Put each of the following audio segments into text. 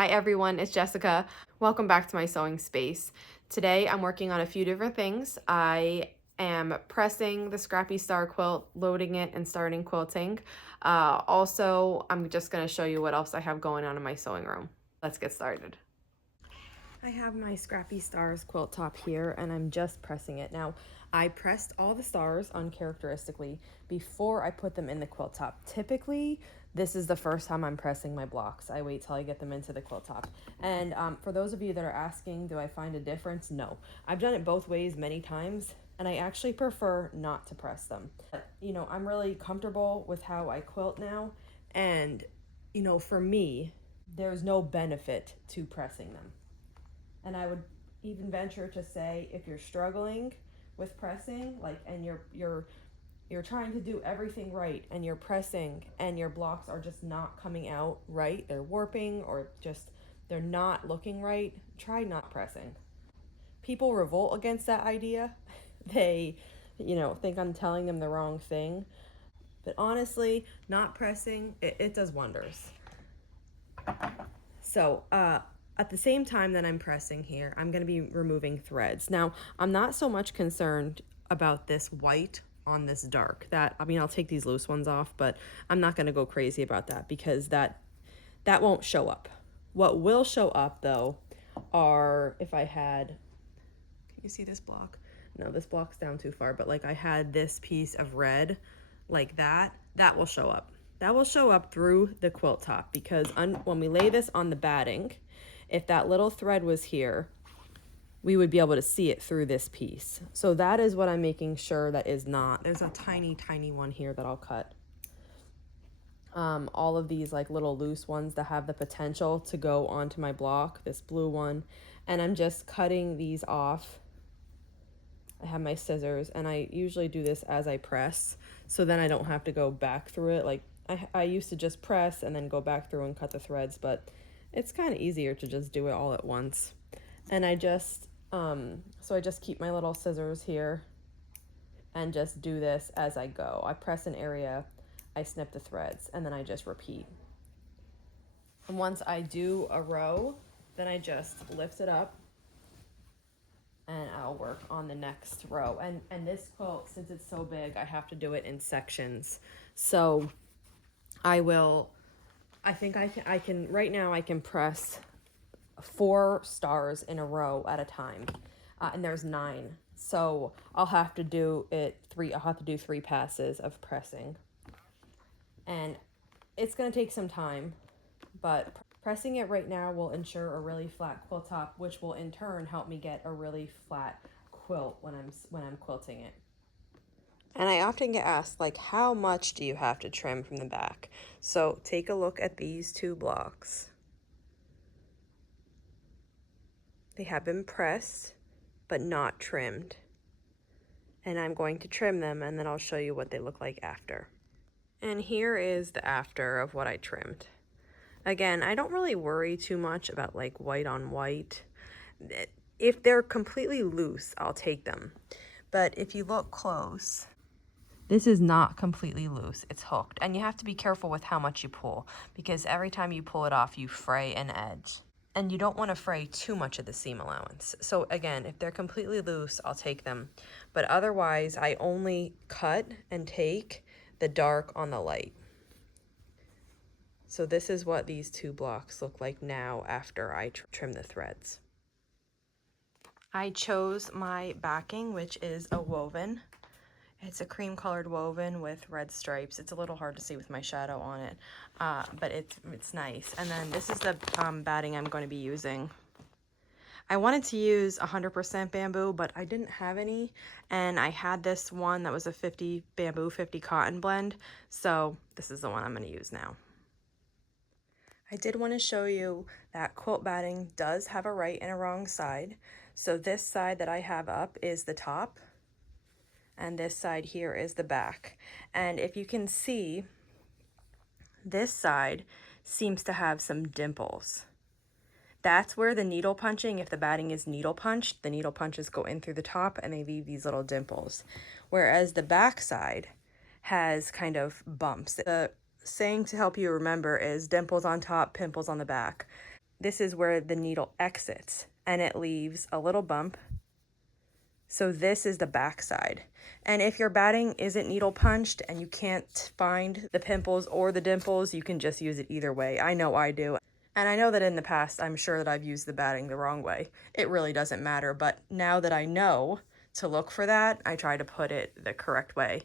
Hi everyone, it's Jessica. Welcome back to my sewing space. Today I'm working on a few different things. I am pressing the Scrappy Star quilt, loading it and starting quilting. Also, I'm just going to show you what else I have going on in my sewing room. Let's get started. I have my Scrappy Stars quilt top here and I'm just pressing it. Now, I pressed all the stars uncharacteristically before I put them in the quilt top. Typically, this is the first time I'm pressing my blocks. I wait till I get them into the quilt top. And for those of you that are asking, do I find a difference? No. I've done it both ways many times and I actually prefer not to press them. But, I'm really comfortable with how I quilt now. And, for me, there's no benefit to pressing them. And I would even venture to say if you're struggling with pressing, and you're trying to do everything right and you're pressing and your blocks are just not coming out right, they're warping or just they're not looking right, try not pressing. People revolt against that idea. They, think I'm telling them the wrong thing. But honestly, not pressing, it does wonders. So, at the same time that I'm pressing here, I'm going to be removing threads. Now, I'm not so much concerned about this white on this dark. I'll take these loose ones off, but I'm not going to go crazy about that because that won't show up. What will show up though are if I had, can you see this block? No, this block's down too far, but I had this piece of red like that will show up. That will show up through the quilt top because when we lay this on the batting, if that little thread was here, we would be able to see it through this piece. So that is what I'm making sure that is not. There's a tiny, tiny one here that I'll cut. All of these little loose ones that have the potential to go onto my block, this blue one, and I'm just cutting these off. I have my scissors and I usually do this as I press, so then I don't have to go back through it. I used to just press and then go back through and cut the threads, but it's kind of easier to just do it all at once. And I just keep my little scissors here and just do this as I go. I press an area, I snip the threads, and then I just repeat. And once I do a row, then I just lift it up and I'll work on the next row. And this quilt, since it's so big, I have to do it in sections. So I think I can right now I can press 4 stars in a row at a time. And there's 9. So I'll have to do 3 passes of pressing. And it's going to take some time, but pressing it right now will ensure a really flat quilt top, which will in turn help me get a really flat quilt when I'm quilting it. And I often get asked, how much do you have to trim from the back? So take a look at these 2 blocks. They have been pressed, but not trimmed. And I'm going to trim them, and then I'll show you what they look like after. And here is the after of what I trimmed. Again, I don't really worry too much about white on white. If they're completely loose, I'll take them. But if you look close, this is not completely loose, it's hooked. And you have to be careful with how much you pull because every time you pull it off, you fray an edge. And you don't want to fray too much of the seam allowance. So again, if they're completely loose, I'll take them. But otherwise, I only cut and take the dark on the light. So this is what these 2 blocks look like now after I trim the threads. I chose my backing, which is a woven. It's a cream colored woven with red stripes. It's a little hard to see with my shadow on it, but it's nice. And then this is the batting I'm going to be using. I wanted to use 100% bamboo, but I didn't have any, and I had this one that was a 50 bamboo, 50 cotton blend, so this is the one I'm going to use now. I did want to show you that quilt batting does have a right and a wrong side. So this side that I have up is the top, and this side here is the back. And if you can see, this side seems to have some dimples. That's where the needle punching, if the batting is needle punched, the needle punches go in through the top and they leave these little dimples. Whereas the back side has kind of bumps. The saying to help you remember is dimples on top, pimples on the back. this is where the needle exits and it leaves a little bump. So this is the back side. And if your batting isn't needle punched and you can't find the pimples or the dimples, you can just use it either way. I know I do. And I know that in the past, I'm sure that I've used the batting the wrong way. It really doesn't matter. But now that I know to look for that, I try to put it the correct way.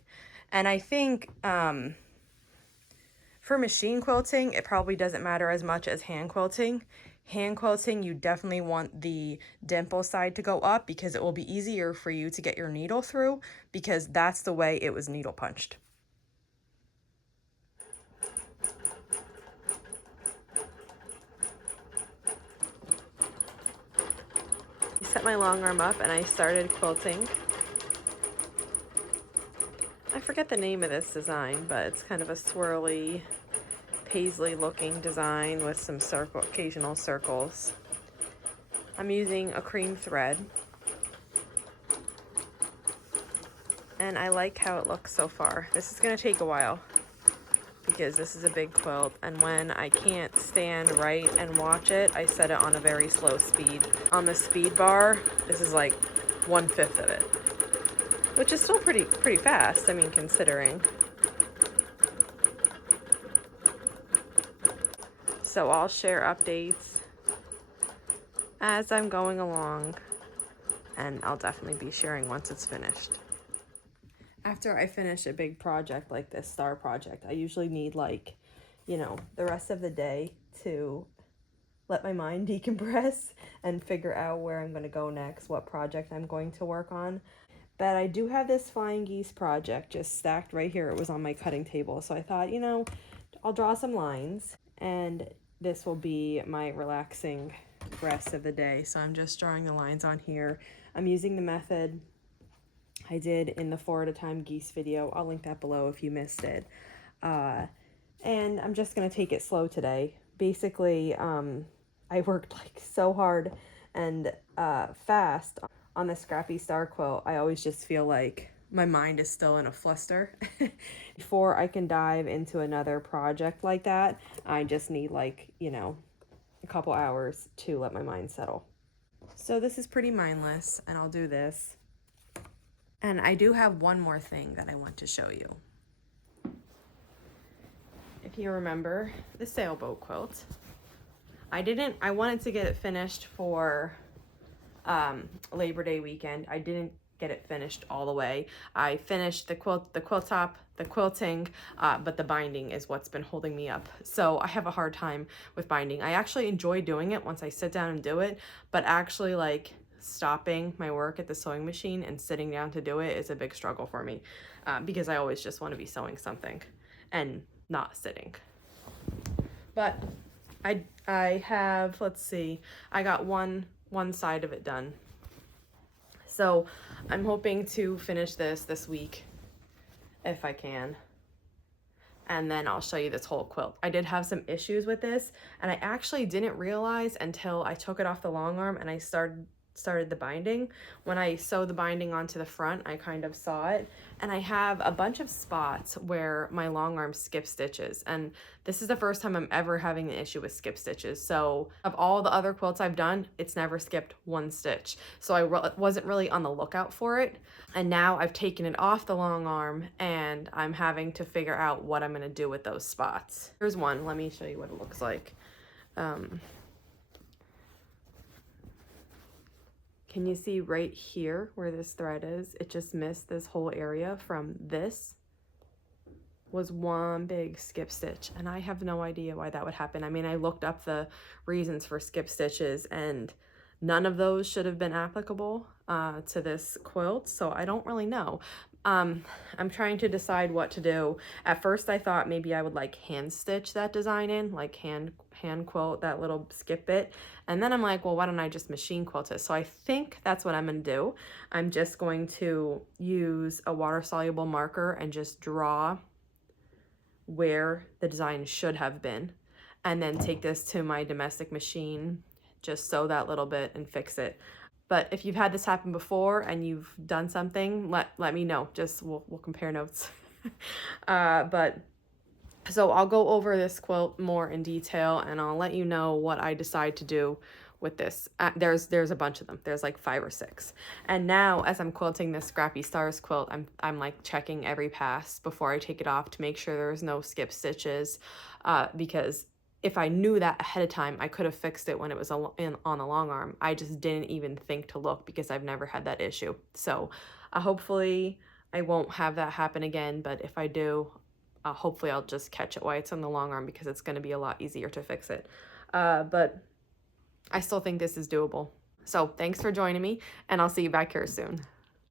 And I think for machine quilting, it probably doesn't matter as much as hand quilting. Hand quilting, you definitely want the dimple side to go up because it will be easier for you to get your needle through because that's the way it was needle punched. I set my long arm up and I started quilting. I forget the name of this design, but it's kind of a swirly, paisley looking design with some occasional circles. I'm using a cream thread. And I like how it looks so far. This is gonna take a while because this is a big quilt, and when I can't stand right and watch it, I set it on a very slow speed. On the speed bar, this is like 1/5 of it, which is still pretty fast, I mean, considering. So I'll share updates as I'm going along, and I'll definitely be sharing once it's finished. After I finish a big project like this star project, I usually need like, you know, the rest of the day to let my mind decompress and figure out where I'm going to go next, what project I'm going to work on. But I do have this flying geese project just stacked right here. It was on my cutting table. So I thought, you know, I'll draw some lines and this will be my relaxing rest of the day. So I'm just drawing the lines on here. I'm using the method I did in the 4 at a time geese video. I'll link that below if you missed it. And I'm just gonna take it slow today. Basically, I worked like so hard and fast on the Scrappy Star quilt. I always just feel like my mind is still in a fluster. Before I can dive into another project like that, I just need like, you know, a couple hours to let my mind settle. So this is pretty mindless, and I'll do this. And I do have one more thing that I want to show you. If you remember the sailboat quilt, I wanted to get it finished for Labor Day weekend. I didn't get it finished all the way. I finished the quilt top, the quilting, but the binding is what's been holding me up. So I have a hard time with binding. I actually enjoy doing it once I sit down and do it, but actually like stopping my work at the sewing machine and sitting down to do it is a big struggle for me because I always just want to be sewing something and not sitting. But I have, let's see, I got one side of it done. So I'm hoping to finish this week if I can. And then I'll show you this whole quilt. I did have some issues with this, and I actually didn't realize until I took it off the long arm and I started the binding. When I sewed the binding onto the front, I kind of saw it, and I have a bunch of spots where my long arm skip stitches, and this is the first time I'm ever having an issue with skip stitches. So of all the other quilts I've done, it's never skipped one stitch, so I wasn't really on the lookout for it. And now I've taken it off the long arm and I'm having to figure out what I'm going to do with those spots. Here's one. Let me show you what it looks like. Can you see right here where this thread is? It just missed this whole area from this. Was one big skip stitch, and I have no idea why that would happen. I mean, I looked up the reasons for skip stitches and none of those should have been applicable to this quilt, so I don't really know. I'm trying to decide what to do. At first I thought maybe I would like hand stitch that design in, like hand quilt that little skip bit, and then I'm like, well, why don't I just machine quilt it? So I think that's what I'm gonna do. I'm just going to use a water soluble marker and just draw where the design should have been, and then take this to my domestic machine, just sew that little bit and fix it. But if you've had this happen before and you've done something, let me know. Just we'll compare notes. But So I'll go over this quilt more in detail, and I'll let you know what I decide to do with this. There's a bunch of them. There's like 5 or 6. And now as I'm quilting this Scrappy Stars quilt, I'm like checking every pass before I take it off to make sure there's no skip stitches, because if I knew that ahead of time, I could have fixed it when it was on the long arm. I just didn't even think to look because I've never had that issue. So hopefully I won't have that happen again, but if I do, hopefully I'll just catch it while it's on the long arm, because it's going to be a lot easier to fix it. But I still think this is doable. So thanks for joining me, and I'll see you back here soon.